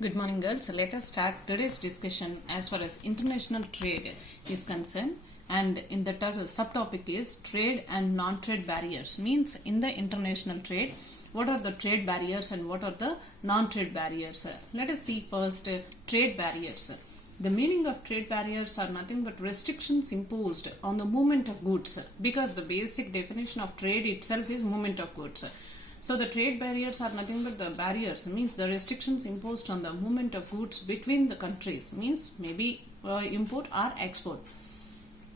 Good morning, girls. Let us start today's discussion as far as international trade is concerned. And in the subtopic is trade and non-trade barriers. Means in the international trade, what are the trade barriers and what are the non-trade barriers? Let us see first trade barriers. The meaning of trade barriers are nothing but restrictions imposed on the movement of goods, because the basic definition of trade itself is movement of goods. So the trade barriers are nothing but the barriers, means the restrictions imposed on the movement of goods between the countries, means maybe import or export.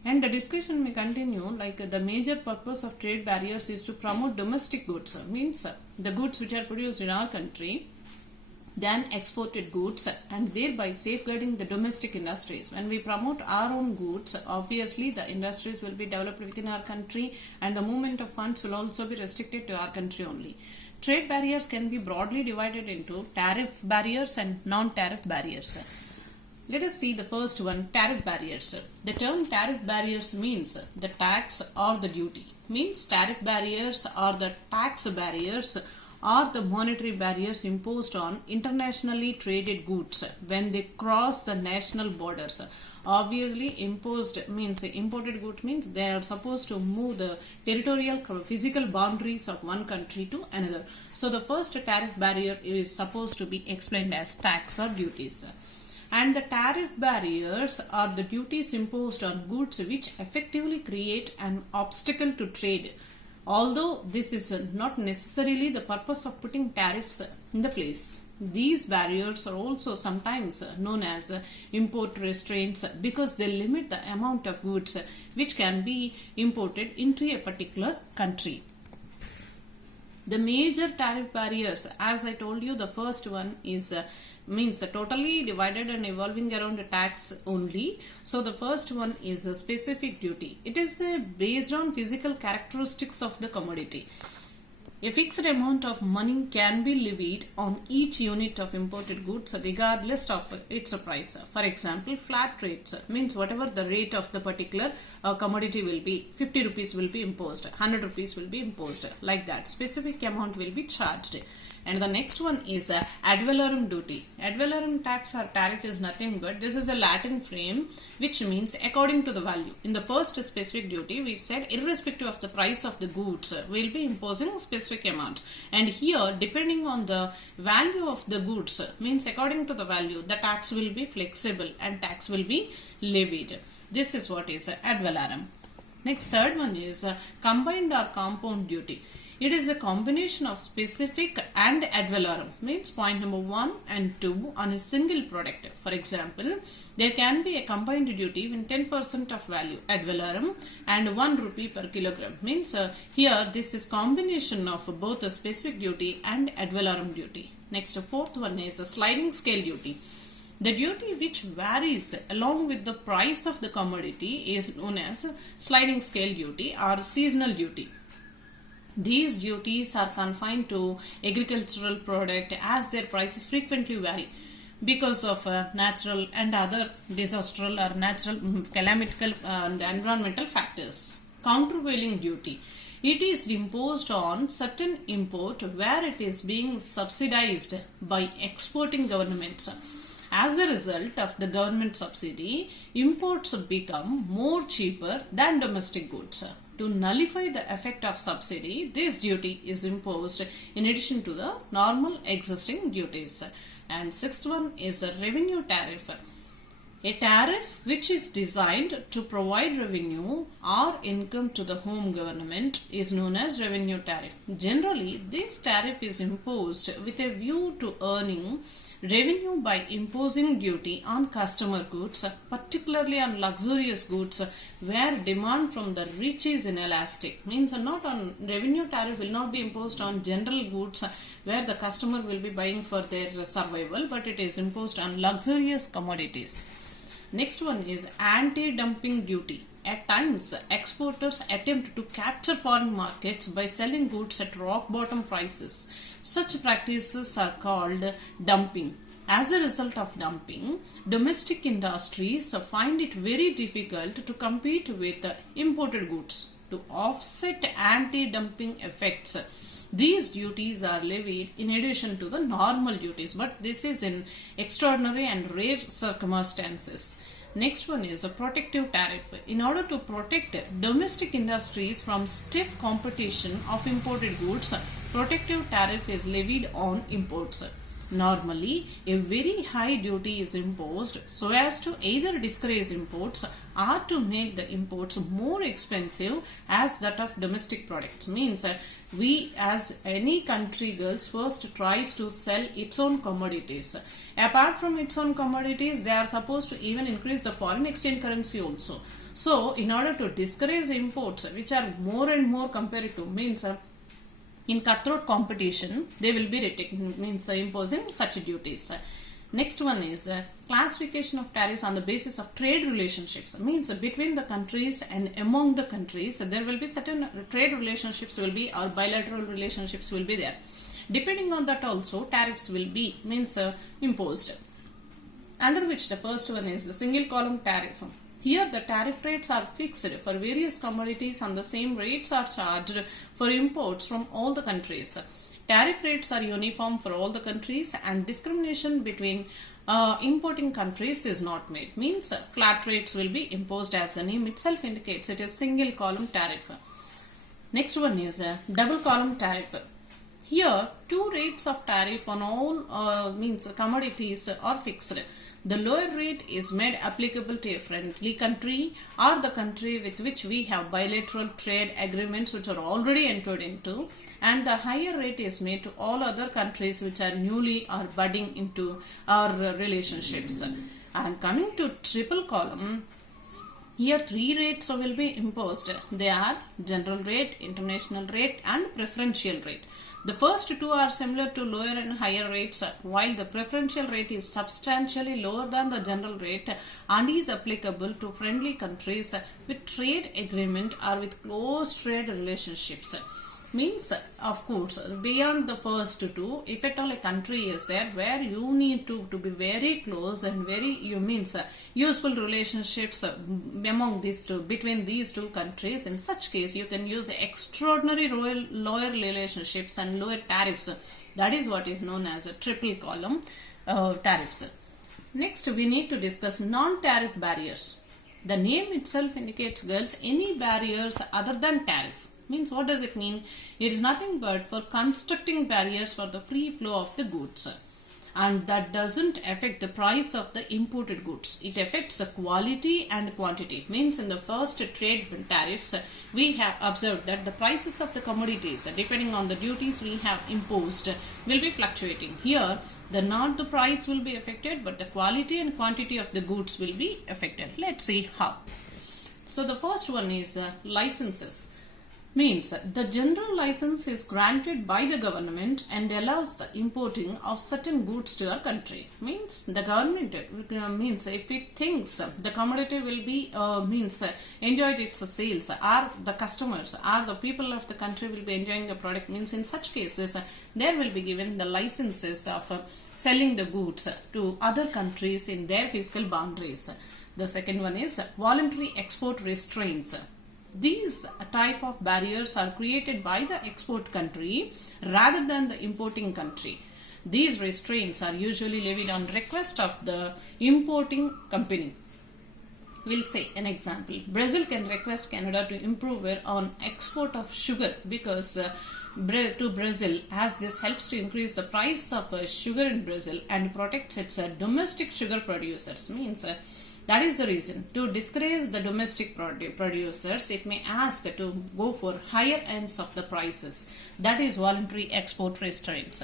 And the discussion may continue like the major purpose of trade barriers is to promote domestic goods, means the goods which are produced in our country than exported goods, and thereby safeguarding the domestic industries. When we promote our own goods, obviously the industries will be developed within our country and the movement of funds will also be restricted to our country only. Trade barriers can be broadly divided into tariff barriers and non-tariff barriers. Let us see the first one, tariff barriers. The term tariff barriers means the tax or the duty. Means tariff barriers are the tax barriers or the monetary barriers imposed on internationally traded goods when they cross the national borders. Obviously, imposed means the imported good means they are supposed to move the territorial physical boundaries of one country to another. So the first tariff barrier is supposed to be explained as tax or duties. And the tariff barriers are the duties imposed on goods which effectively create an obstacle to trade. Although this is not necessarily the purpose of putting tariffs in the place. These barriers are also sometimes known as import restraints because they limit the amount of goods which can be imported into a particular country. The major tariff barriers, as I told you, the first one is means totally divided and evolving around a tax only. So the first one is a specific duty. It is based on physical characteristics of the commodity. A fixed amount of money can be levied on each unit of imported goods regardless of its price. For example, flat rates means whatever the rate of the particular commodity will be, 50 rupees will be imposed, 100 rupees will be imposed, like that. Specific amount will be charged. And the next one is ad valorem duty. Ad valorem tax or tariff is nothing but this is a Latin frame which means according to the value. In the first specific duty we said irrespective of the price of the goods we will be imposing a specific amount. And here depending on the value of the goods means according to the value the tax will be flexible and tax will be levied. This is what is ad valorem. Next third one is combined or compound duty. It is a combination of specific and ad valorem, means point number 1 and 2 on a single product. For example, there can be a combined duty when 10% of value ad valorem and 1 rupee per kilogram. Means here this is combination of both a specific duty and ad valorem duty. Next fourth one is a sliding scale duty. The duty which varies along with the price of the commodity is known as sliding scale duty or seasonal duty. These duties are confined to agricultural product as their prices frequently vary because of natural and other disastral or natural calamitical and environmental factors. Countervailing duty. It is imposed on certain import where it is being subsidized by exporting governments. As a result of the government subsidy, imports become more cheaper than domestic goods. To nullify the effect of subsidy, this duty is imposed in addition to the normal existing duties. And sixth one is a revenue tariff. A tariff which is designed to provide revenue or income to the home government is known as revenue tariff. Generally, this tariff is imposed with a view to earning revenue by imposing duty on customer goods, particularly on luxurious goods where demand from the rich is inelastic. Means not on revenue tariff will not be imposed on general goods where the customer will be buying for their survival, but it is imposed on luxurious commodities. Next one is anti-dumping duty. At times, exporters attempt to capture foreign markets by selling goods at rock bottom prices. Such practices are called dumping. As a result of dumping, domestic industries find it very difficult to compete with imported goods. To offset anti-dumping effects, These duties are levied in addition to the normal duties, but this is in extraordinary and rare circumstances. Next one is a protective tariff. In order to protect domestic industries from stiff competition of imported goods, protective tariff is levied on imports. Normally, a very high duty is imposed so as to either discourage imports or to make the imports more expensive as that of domestic products. Means we as any country girls first tries to sell its own commodities. Apart from its own commodities, they are supposed to even increase the foreign exchange currency also. So, in order to discourage imports, which are more and more compared to, means in cutthroat competition, they will be imposing such duties. Next one is classification of tariffs on the basis of trade relationships. Means between the countries and among the countries, there will be certain trade relationships will be, or bilateral relationships will be there. Depending on that also, tariffs will be imposed. Under which the first one is the single column tariff. Here the tariff rates are fixed for various commodities and the same rates are charged for imports from all the countries. Tariff rates are uniform for all the countries and discrimination between importing countries is not made. Means flat rates will be imposed, as the name itself indicates. It is single column tariff. Next one is double column tariff. Here two rates of tariff on all commodities are fixed. The lower rate is made applicable to a friendly country or the country with which we have bilateral trade agreements which are already entered into, and the higher rate is made to all other countries which are newly or budding into our relationships. And coming to triple column, here three rates will be imposed. They are general rate, international rate and preferential rate. The first two are similar to lower and higher rates, while the preferential rate is substantially lower than the general rate and is applicable to friendly countries with trade agreement or with close trade relationships. Means, of course, beyond the first two, if at all a country is there where you need to be very close and very, useful relationships among these two, between these two countries, in such case you can use extraordinary lower relationships and lower tariffs. That is what is known as a triple column tariffs. Next, we need to discuss non-tariff barriers. The name itself indicates, girls, any barriers other than tariff. Means what does it mean? It is nothing but for constructing barriers for the free flow of the goods, and that doesn't affect the price of the imported goods. It affects the quality and quantity. Means in the first trade tariffs, we have observed that the prices of the commodities, depending on the duties we have imposed, will be fluctuating. Here, not the price will be affected, but the quality and quantity of the goods will be affected. Let's see how. So the first one is licenses. Means the general license is granted by the government and allows the importing of certain goods to our country. Means the government if it thinks the commodity will be enjoyed its sales, or the customers or the people of the country will be enjoying the product, means in such cases there will be given the licenses of selling the goods to other countries in their fiscal boundaries. The second one is voluntary export restraints. These type of barriers are created by the export country rather than the importing country. These restraints are usually levied on request of the importing company. We'll say an example. Brazil can request Canada to improve on export of sugar because to Brazil, as this helps to increase the price of sugar in Brazil and protects its domestic sugar producers. Means that is the reason. To discourage the domestic producers, it may ask to go for higher ends of the prices. That is voluntary export restraints.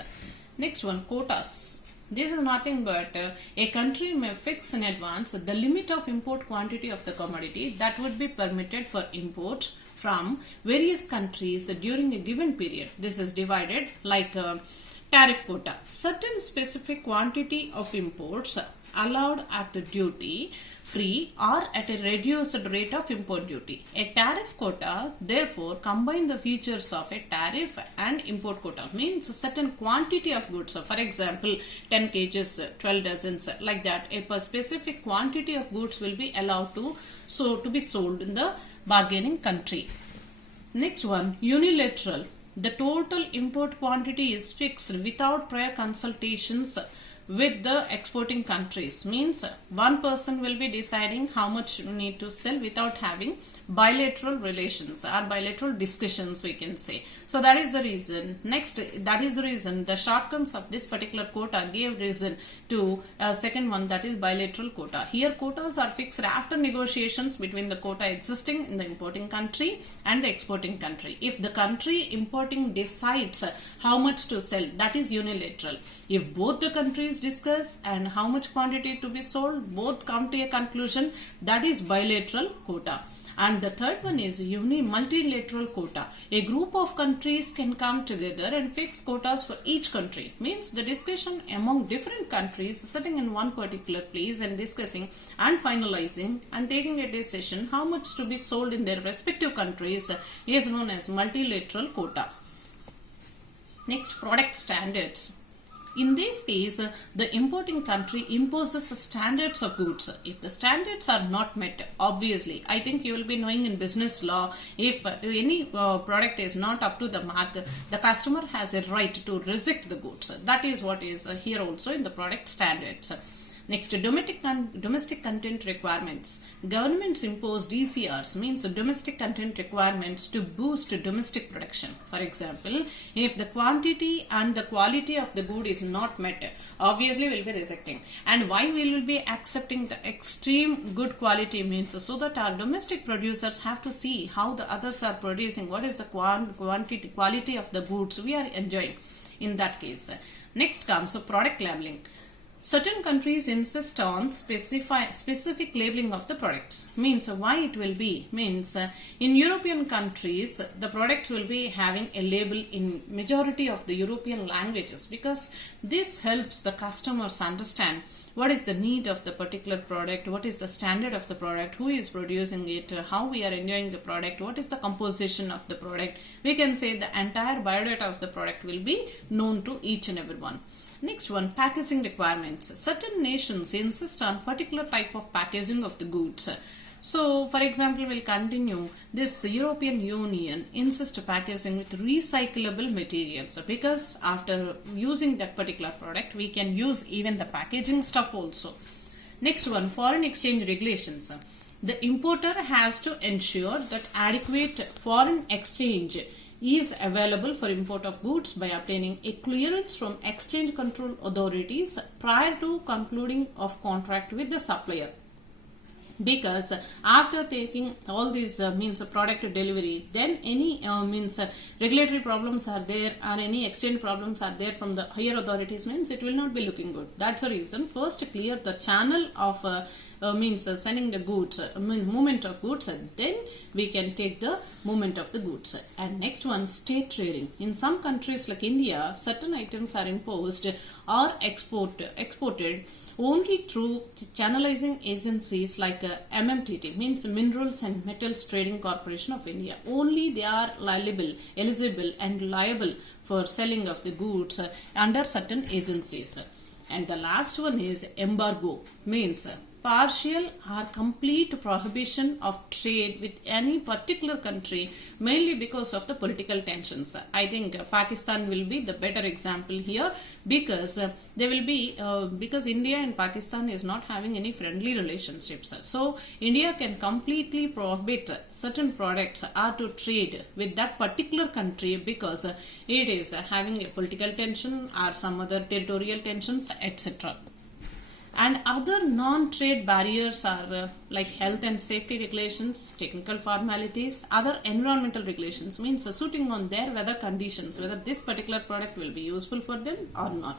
Next one, quotas. This is nothing but a country may fix in advance the limit of import quantity of the commodity that would be permitted for import from various countries during a given period. This is divided like tariff quota. Certain specific quantity of imports allowed at duty free or at a reduced rate of import duty. A tariff quota therefore combine the features of a tariff and import quota. Means a certain quantity of goods. So for example, 10 kgs, 12 dozens, like that. A specific quantity of goods will be allowed to be sold in the bargaining country. Next one, unilateral. the total import quantity is fixed without prior consultations with the exporting countries. Means one person will be deciding how much you need to sell without having bilateral relations or bilateral discussions, we can say. So that is the reason. Next, that is the reason the shortcomings of this particular quota gave reason to a second one, that is bilateral quota. Here quotas are fixed after negotiations between the quota existing in the importing country and the exporting country. If the country importing decides how much to sell, that is unilateral. If both the countries discuss and how much quantity to be sold, both come to a conclusion, that is bilateral quota. And the third one is multilateral quota. A group of countries can come together and fix quotas for each country. Means the discussion among different countries sitting in one particular place and discussing and finalizing and taking a decision how much to be sold in their respective countries is known as multilateral quota. Next, product standards. In this case, the importing country imposes standards of goods. If the standards are not met, obviously, I think you will be knowing in business law, if any product is not up to the mark, the customer has a right to reject the goods. That is what is here also in the product standards. Next, domestic content requirements. Governments impose DCRs, means domestic content requirements to boost domestic production. For example, if the quantity and the quality of the good is not met, obviously we'll be rejecting. And why we will be accepting the extreme good quality means so that our domestic producers have to see how the others are producing, what is the quality of the goods we are enjoying in that case. Next comes product labeling. Certain countries insist on specific labeling of the products. Means why it will be? Means in European countries, the products will be having a label in majority of the European languages, because this helps the customers understand what is the need of the particular product, what is the standard of the product, who is producing it, how we are enjoying the product, what is the composition of the product. We can say the entire biodata of the product will be known to each and everyone. Next one, packaging requirements. Certain nations insist on particular type of packaging of the goods. So, for example, we'll continue. This European Union insists packaging with recyclable materials, because after using that particular product, we can use even the packaging stuff also. Next one, foreign exchange regulations. The importer has to ensure that adequate foreign exchange is available for import of goods by obtaining a clearance from exchange control authorities prior to concluding of contract with the supplier. Because after taking all these means of product delivery, then any regulatory problems are there or any exchange problems are there from the higher authorities, means it will not be looking good. That's the reason first clear the channel of sending the goods, movement of goods, and then we can take the movement of the goods. And next one, state trading. In some countries like India, certain items are imposed or exported only through channelizing agencies like MMTT, means Minerals and Metals Trading Corporation of India. Only they are eligible and liable for selling of the goods under certain agencies. And the last one is embargo, means partial or complete prohibition of trade with any particular country, mainly because of the political tensions. I think Pakistan will be the better example here, because they will be because India and Pakistan is not having any friendly relationships. So India can completely prohibit certain products or to trade with that particular country because it is having a political tension or some other territorial tensions, etc. And other non-trade barriers are like health and safety regulations, technical formalities, other environmental regulations, means suiting on their weather conditions, whether this particular product will be useful for them or not.